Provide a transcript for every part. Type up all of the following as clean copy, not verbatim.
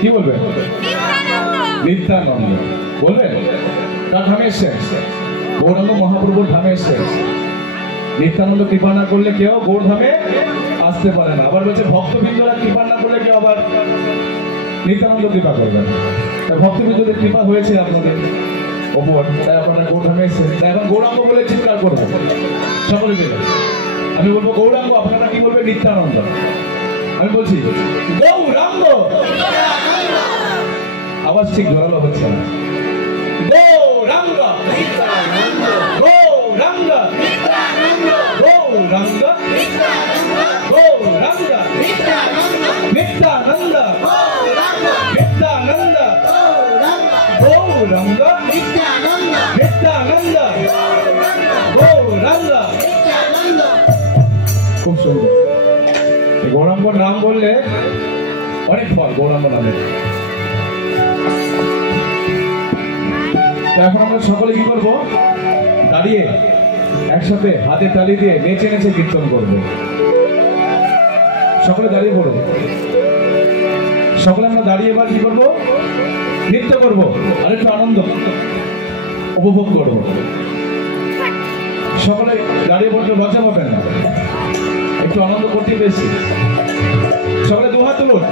কি বলবে? নিত্যানন্দ বলবে। তার ধামে এসছে, গৌরাঙ্গ মহাপ্রভুর ধামে এসছে। নিত্যানন্দ কৃপা না করলে কেউ গৌর ধামে আসতে পারে না। আবার বলছে ভক্তবৃন্দরা কৃপা না করলে কেউ আবার নিত্যানন্দ কৃপা করবে না। তাই ভক্তবৃন্দদের কৃপা হয়েছে আপনাদের ওপর, তাই আপনারা গৌর ধামে এসছেন। তাই এখন গৌরাঙ্গ বলে চিৎকার করবো সকলে মিলে। আমি বলবো গৌরাঙ্গ, আপনারা কি বলবেন? নিত্যানন্দ। আমি বলছি গৌরাঙ্গ, আওয়াজ ঠিক জোরালো হচ্ছে না। গৌরাঙ্গ, গৌরাঙ্গ, গৌরাঙ্গ, গৌরাঙ্গ, নিত্যানন্দ, নিত্যানন্দ, গৌরাঙ্গ, নিত্যানন্দ, গৌরাঙ্গ। খুব সুন্দর। গৌরাঙ্গর নাম বললে অনেক ফল গৌরাঙ্গ নামে। এখন আমরা সকলে কি করবো? দাঁড়িয়ে একসাথে হাতে তালি দিয়ে নেচে নেচে কীর্তন করবো। সকলে দাঁড়িয়ে পড়বো। সকলে আমরা দাঁড়িয়ে এবার কি করবো? নৃত্য করবো আর একটু আনন্দ উপভোগ করবো। সকলে দাঁড়িয়ে পড়লে লজ্জা পাবেন না, একটু আনন্দ করতে বেশি। সকলে দুহাত তুলুন,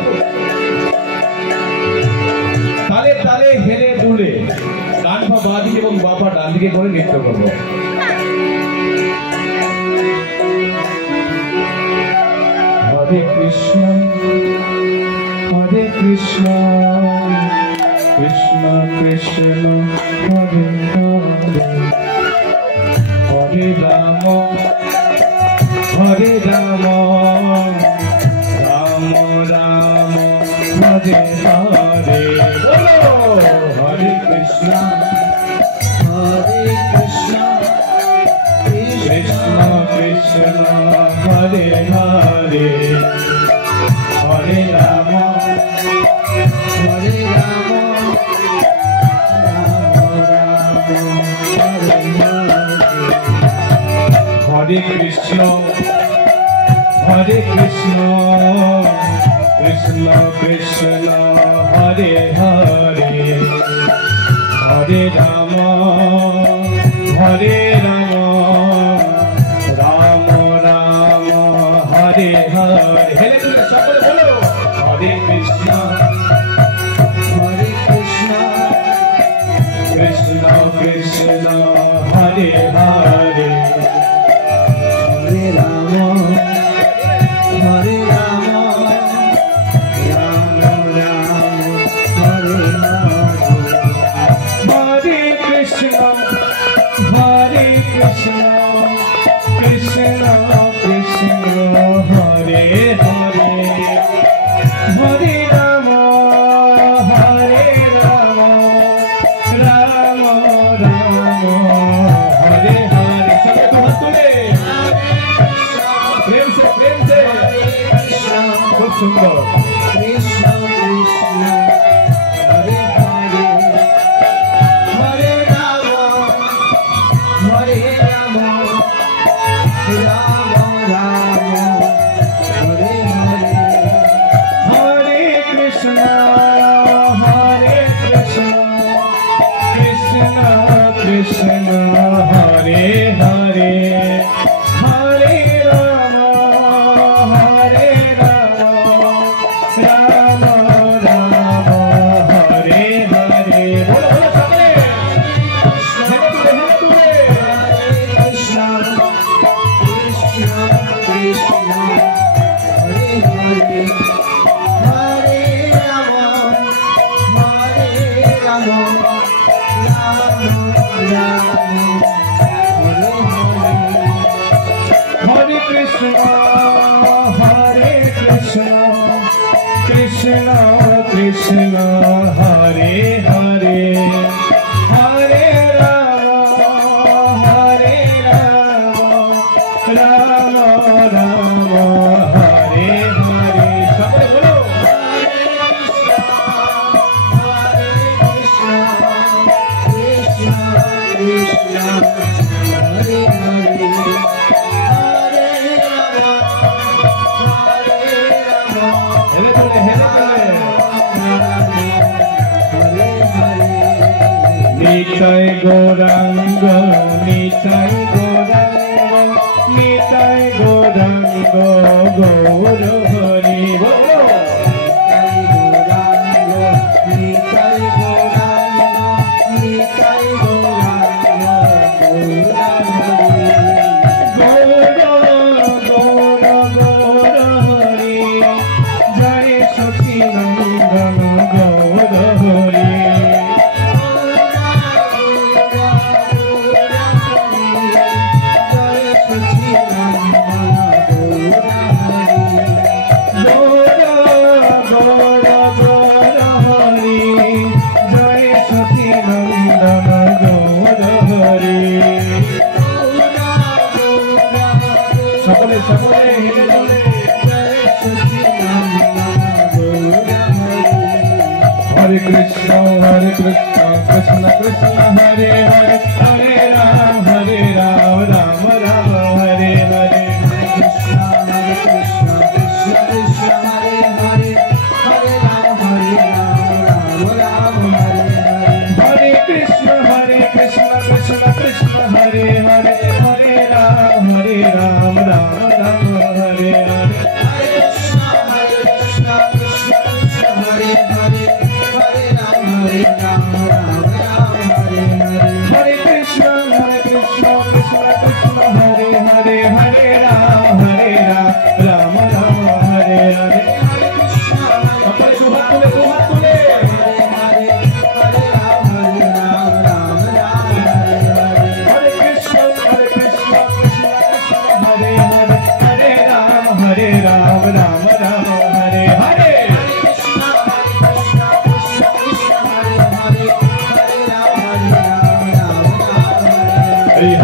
তালে তালে হেলে দুলে ডান পা বাঁ দিকে এবং বাঁ পা ডান দিকে করে নৃত্য করবো। হরে কৃষ্ণ হরে কৃষ্ণ কৃষ্ণ কৃষ্ণ হরে হরে, হরে রাম হরে রাম রাম রাম হরে হরে। হরে কৃষ্ণ হরে কৃষ্ণ কৃষ্ণ কৃষ্ণ হরে হরে, হরে রাম হরে রাম রাম রাম হরে কৃষ্ণ হরে কৃষ্ণ কৃষ্ণ কৃষ্ণ হরে হরে, হরে রাম হরে রাম রাম রাম হরে হরে। হেলে তুলে সকলে বলো হরে কৃষ্ণ হরে কৃষ্ণ কৃষ্ণ কৃষ্ণ হরে হরে, হরে রাম হরে রাম রাম রাম হরে হরে। হরে কৃষ্ণ হরে কৃষ্ণ কৃষ্ণ কৃষ্ণ হরে হরে, হরে রাম হরে রাম রাম রাম হরে হরে। সবাই তো হাত তুলে প্রেম সে খুব সুন্দর। কৃষ্ণ কৃষ্ণ হরে হরে, হরে রাম হরে রাম রাম রাম হরে হরে, হরে কৃষ্ণ হরে কৃষ্ণ কৃষ্ণ কৃষ্ণ হরে হরে, হরে রাম হরে রাম রাম রাম হরে হরে। বলো বলো সকলে কৃষ্ণ কৃষ্ণ কৃষ্ণ হরে হরে, হরে রাম হরে রাম রাম রাম হরে হরে, হরে কৃষ্ণ হরে কৃষ্ণ কৃষ্ণ কৃষ্ণ হরে হরে, হরে রাম হরে রাম রাম রাম হরে হরে। সবাই বলো কৃষ্ণ কৃষ্ণ কৃষ্ণ হরে হরে, হরে রাম হরে রাম सखी नंदन गौर हरे সকলে সকলে হেলে চলে हरे कृष्ण कृष्ण कृष्ण हरे हरे हरे राम राम राम हरे हरे कृष्ण कृष्ण कृष्ण हरे हरे हरे राम राम हरे कृष्ण कृष्ण कृष्ण हरे हरे हरे राम राम राम हरे हरे हरे कृष्ण कृष्ण कृष्ण हरे हरे हरे राम राम राम हरे हरे अपने सुहाग तुले हरे कृष्ण कृष्ण हरे हरे राम राम राम हरे हरे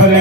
हरे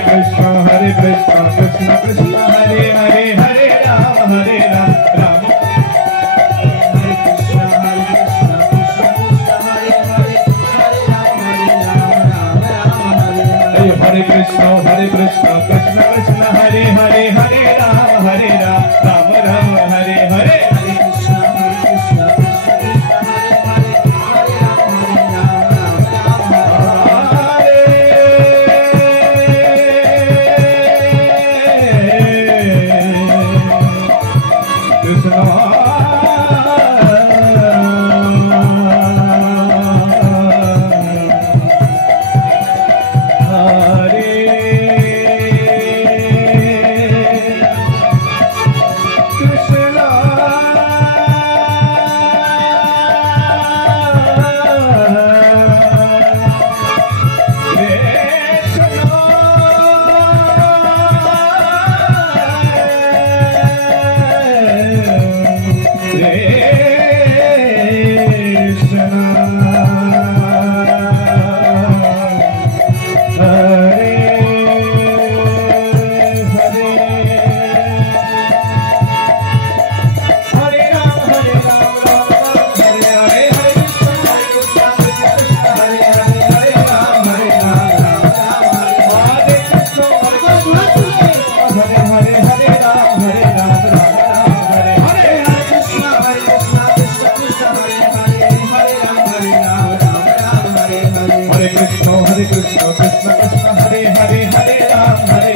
कृष्ण कृष्ण कृष्ण हरे हरे हरे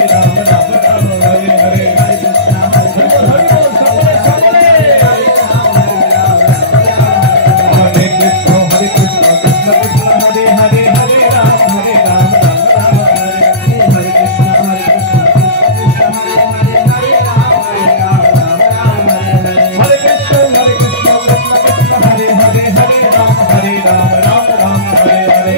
राम राम हरे कृष्ण कृष्ण हरे हरे हरे राम हरे कृष्ण कृष्ण कृष्ण हरे हरे हरे राम राम हरे हरे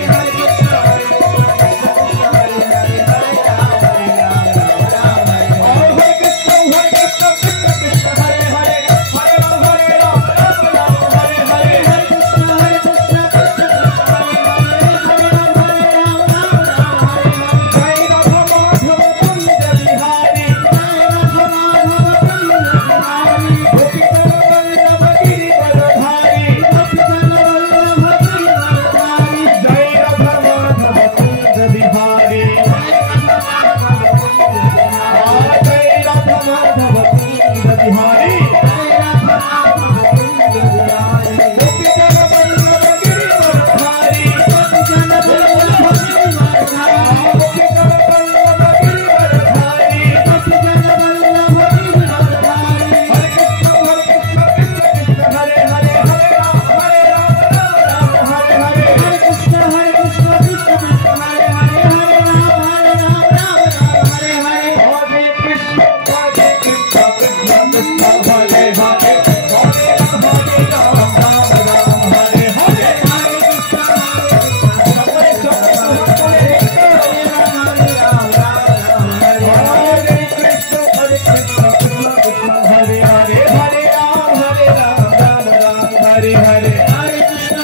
हरे हरे कृष्ण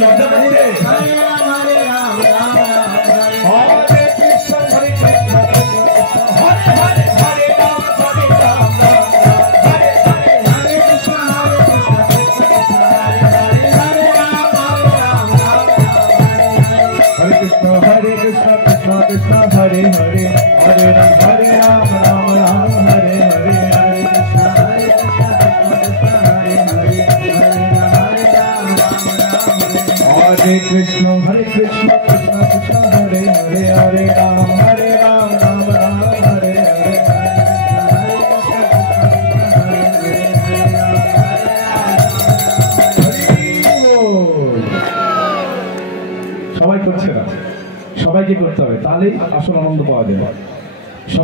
लज्जा करছে हरे राम राम राम हरे कृष्ण हरे कृष्ण हरे हरे हरे राम हरे राम हरे हरे हरे कृष्ण हरे हरे राम हरे कृष्ण हरे कृष्ण कृष्ण कृष्ण हरे हरे हरे राम राम राम हरे हरे हरे कृष्ण हरे कृष्ण हरे कृष्ण कृष्ण कृष्ण हरे हरे हरे राम राम राम हरे हरे সবাই করছে না, সবাইকে করতে হবে, তাহলেই আসল আনন্দ পাওয়া যাবে।